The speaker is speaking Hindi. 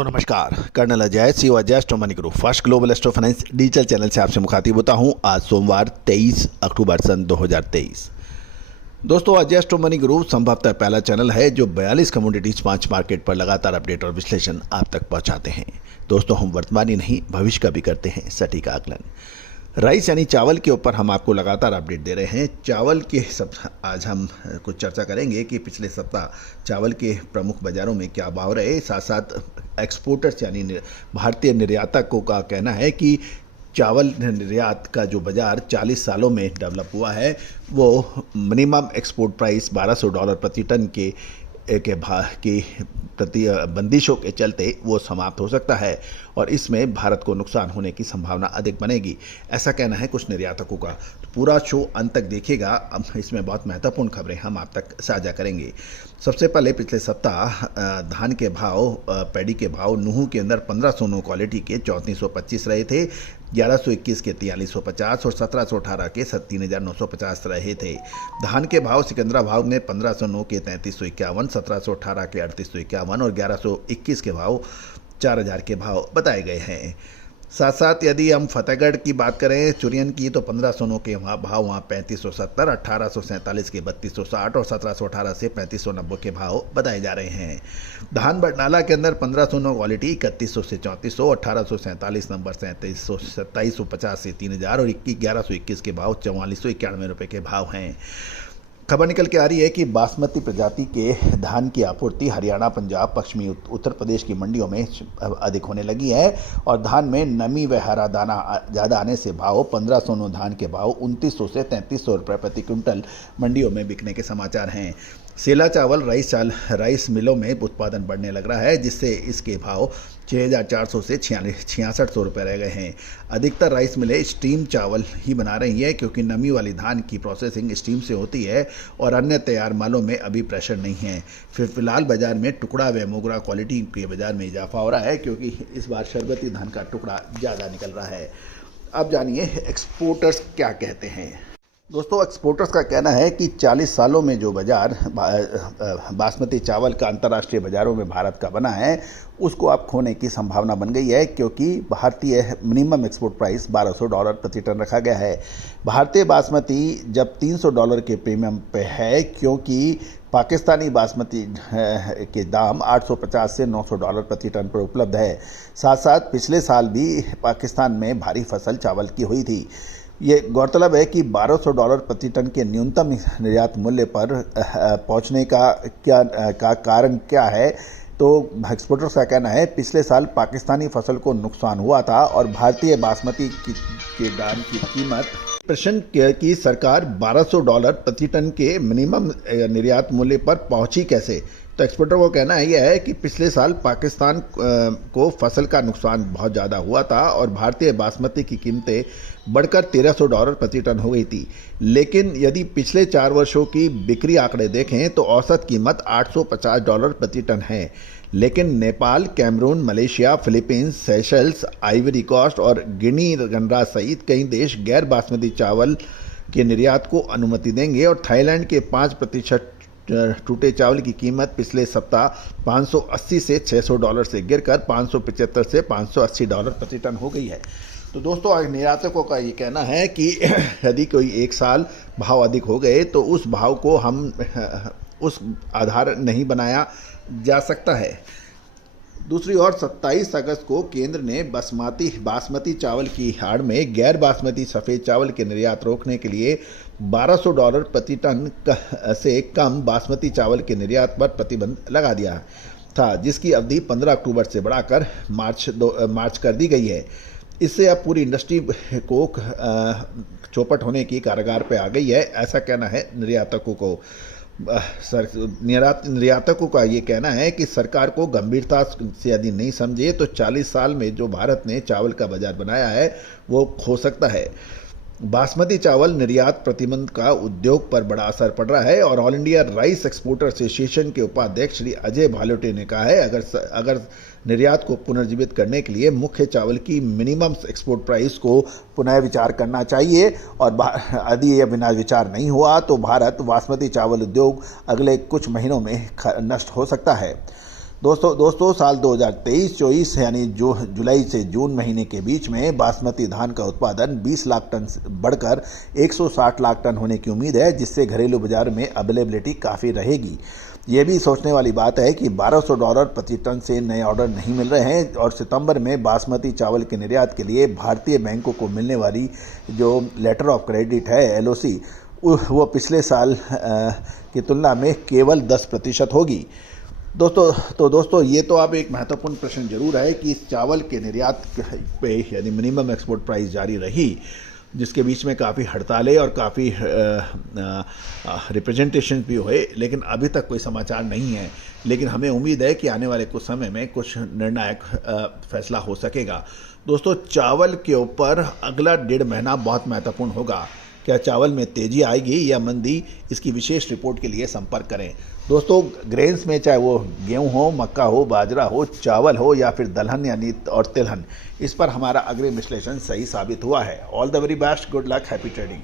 दोस्तों नमस्कार। Colonel Ajay CO Ajay astro money group first global astro finance digital channel से आपसे मुखातिब होता हूं। आज सोमवार 23 अक्टूबर सन 2023। दोस्तों अजय एस्ट्रो मनी ग्रुप संभवतः पहला चैनल है जो 42 कमोडिटीज 5 मार्केट पर लगातार अपडेट और विश्लेषण आप तक पहुंचाते हैं। दोस्तों हम वर्तमान ही नहीं भविष्य का भी करते हैं सटीक आकलन। राइस यानी चावल के ऊपर हम आपको लगातार अपडेट दे रहे हैं। चावल के सब आज हम कुछ चर्चा करेंगे कि पिछले सप्ताह चावल के प्रमुख बाज़ारों में क्या भाव रहे। साथ साथ एक्सपोर्टर्स यानी भारतीय निर्यातकों का कहना है कि चावल निर्यात का जो बाज़ार 40 सालों में डेवलप हुआ है वो मिनिमम एक्सपोर्ट प्राइस $1200 प्रति टन के प्रति बंदिशों के चलते वो समाप्त हो सकता है और इसमें भारत को नुकसान होने की संभावना अधिक बनेगी, ऐसा कहना है कुछ निर्यातकों का। तो पूरा शो अंत तक देखिएगा। अब इसमें बहुत महत्वपूर्ण खबरें हम आप तक साझा करेंगे। सबसे पहले पिछले सप्ताह धान के भाव, पैडी के भाव नूहू के अंदर 1509 क्वालिटी के 3425 रहे थे, 1121 के 4350 और 1718 के 3950 रहे थे। धान के भाव सिकंदरा भाव में 1509 के 3351, 1718 के 3851 और 1121 के भाव 4000 के भाव बताए गए हैं। साथ साथ यदि हम फतेहगढ़ की बात करें चुरियन की तो 1509 के भाव वहाँ 3570, 1847 के 3260 और 1718 से 3590 के भाव बताए जा रहे हैं। धान बरनाला के अंदर 1509 क्वालिटी 3100 से 3400, 1847 नंबर 2750 से 3000 और 1121 के भाव 4491 रुपये के भाव हैं। खबर निकल के आ रही है कि बासमती प्रजाति के धान की आपूर्ति हरियाणा, पंजाब, पश्चिमी उत्तर प्रदेश की मंडियों में अधिक होने लगी है और धान में नमी व हरा दाना ज़्यादा आने से भाव 1509 धान के भाव 2900 से 3300 रुपये प्रति क्विंटल मंडियों में बिकने के समाचार हैं। सेला चावल राइस मिलों में उत्पादन बढ़ने लग रहा है जिससे इसके भाव 6400 से 6600 रुपये रह गए हैं। अधिकतर राइस मिलें स्टीम चावल ही बना रही है क्योंकि नमी वाली धान की प्रोसेसिंग स्टीम से होती है और अन्य तैयार मालों में अभी प्रेशर नहीं है। फिलहाल बाजार में टुकड़ा व मोगरा क्वालिटी के बाजार में इजाफा हो रहा है क्योंकि इस बार शरबती धान का टुकड़ा ज़्यादा निकल रहा है। अब जानिए एक्सपोर्टर्स क्या कहते हैं। दोस्तों एक्सपोर्टर्स का कहना है कि 40 सालों में जो बाज़ार बासमती चावल का अंतर्राष्ट्रीय बाज़ारों में भारत का बना है उसको अब खोने की संभावना बन गई है क्योंकि भारतीय मिनिमम एक्सपोर्ट प्राइस $1200 प्रति टन रखा गया है। भारतीय बासमती जब $300 के प्रीमियम पे है क्योंकि पाकिस्तानी बासमती के दाम 850 से $900 प्रति टन पर उपलब्ध है। साथ साथ पिछले साल भी पाकिस्तान में भारी फसल चावल की हुई थी। ये गौरतलब है कि $1200 प्रति टन के न्यूनतम निर्यात मूल्य पर पहुंचने का कारण क्या है, तो एक्सपोर्टर्स का कहना है पिछले साल पाकिस्तानी फसल को नुकसान हुआ था और भारतीय बासमती के दाम की कीमत प्रश्न की सरकार $1200 प्रति टन के मिनिमम निर्यात मूल्य पर पहुंची कैसे। तो एक्सपोर्टर को कहना है यह है कि पिछले साल पाकिस्तान को फसल का नुकसान बहुत ज़्यादा हुआ था और भारतीय बासमती की कीमतें बढ़कर $1300 प्रति टन हो गई थी। लेकिन यदि पिछले 4 वर्षों की बिक्री आंकड़े देखें तो औसत कीमत $850 प्रति टन है। लेकिन Nepal, Cameroon, Malaysia, Philippines, Seychelles, Ivory Coast और गिनी गणराज्य सहित कई देश गैर बासमती चावल के निर्यात को अनुमति देंगे और थाईलैंड के 5% टूटे चावल की कीमत पिछले सप्ताह $580 से $600 से गिरकर $575 से $580 प्रति टन हो गई है। तो दोस्तों निर्यातकों का ये कहना है कि यदि कोई एक साल भाव अधिक हो गए तो उस भाव को हम उस आधार नहीं बनाया जा सकता है। दूसरी ओर 27 अगस्त को केंद्र ने बासमती चावल की आड़ में गैर बासमती सफ़ेद चावल के निर्यात रोकने के लिए $1200 प्रति टन से कम बासमती चावल के निर्यात पर प्रतिबंध लगा दिया था, जिसकी अवधि 15 अक्टूबर से बढ़ाकर मार्च कर दी गई है। इससे अब पूरी इंडस्ट्री को चौपट होने की कारागार पे आ गई है, ऐसा कहना है निर्यातकों को। निर्यातकों का ये कहना है कि सरकार को गंभीरता से यदि नहीं समझे तो 40 साल में जो भारत ने चावल का बाजार बनाया है वो खो सकता है। बासमती चावल निर्यात प्रतिबंध का उद्योग पर बड़ा असर पड़ रहा है और all India rice exporter association के उपाध्यक्ष श्री अजय भालोटे ने कहा है अगर निर्यात को पुनर्जीवित करने के लिए मुख्य चावल की मिनिमम एक्सपोर्ट प्राइस को पुनः विचार करना चाहिए और यदि यह बिना विचार नहीं हुआ तो भारत बासमती चावल उद्योग अगले कुछ महीनों में नष्ट हो सकता है। दोस्तों साल 2023-24 यानी जो जुलाई से जून महीने के बीच में बासमती धान का उत्पादन 20 लाख टन से बढ़कर 160 लाख टन होने की उम्मीद है, जिससे घरेलू बाजार में अवेलेबिलिटी काफ़ी रहेगी। ये भी सोचने वाली बात है कि $1200 प्रति टन से नए ऑर्डर नहीं मिल रहे हैं और सितंबर में बासमती चावल के निर्यात के लिए भारतीय बैंकों को मिलने वाली जो लेटर ऑफ क्रेडिट है LOC, वो पिछले साल की तुलना में केवल 10% होगी। दोस्तों ये तो अब एक महत्वपूर्ण प्रश्न जरूर है कि इस चावल के निर्यात पे यानी मिनिमम एक्सपोर्ट प्राइस जारी रही, जिसके बीच में काफ़ी हड़तालें और काफ़ी रिप्रेजेंटेशन भी हुए, लेकिन अभी तक कोई समाचार नहीं है। लेकिन हमें उम्मीद है कि आने वाले कुछ समय में कुछ निर्णायक फैसला हो सकेगा। दोस्तों, चावल के ऊपर अगला 1.5 महीना बहुत महत्वपूर्ण होगा। क्या चावल में तेजी आएगी या मंदी, इसकी विशेष रिपोर्ट के लिए संपर्क करें। दोस्तों, ग्रेन्स में चाहे वो गेहूं हो, मक्का हो, बाजरा हो, चावल हो या फिर दलहन यानी और तिलहन, इस पर हमारा अग्रिम विश्लेषण सही साबित हुआ है। All the very best, good luck, happy trading.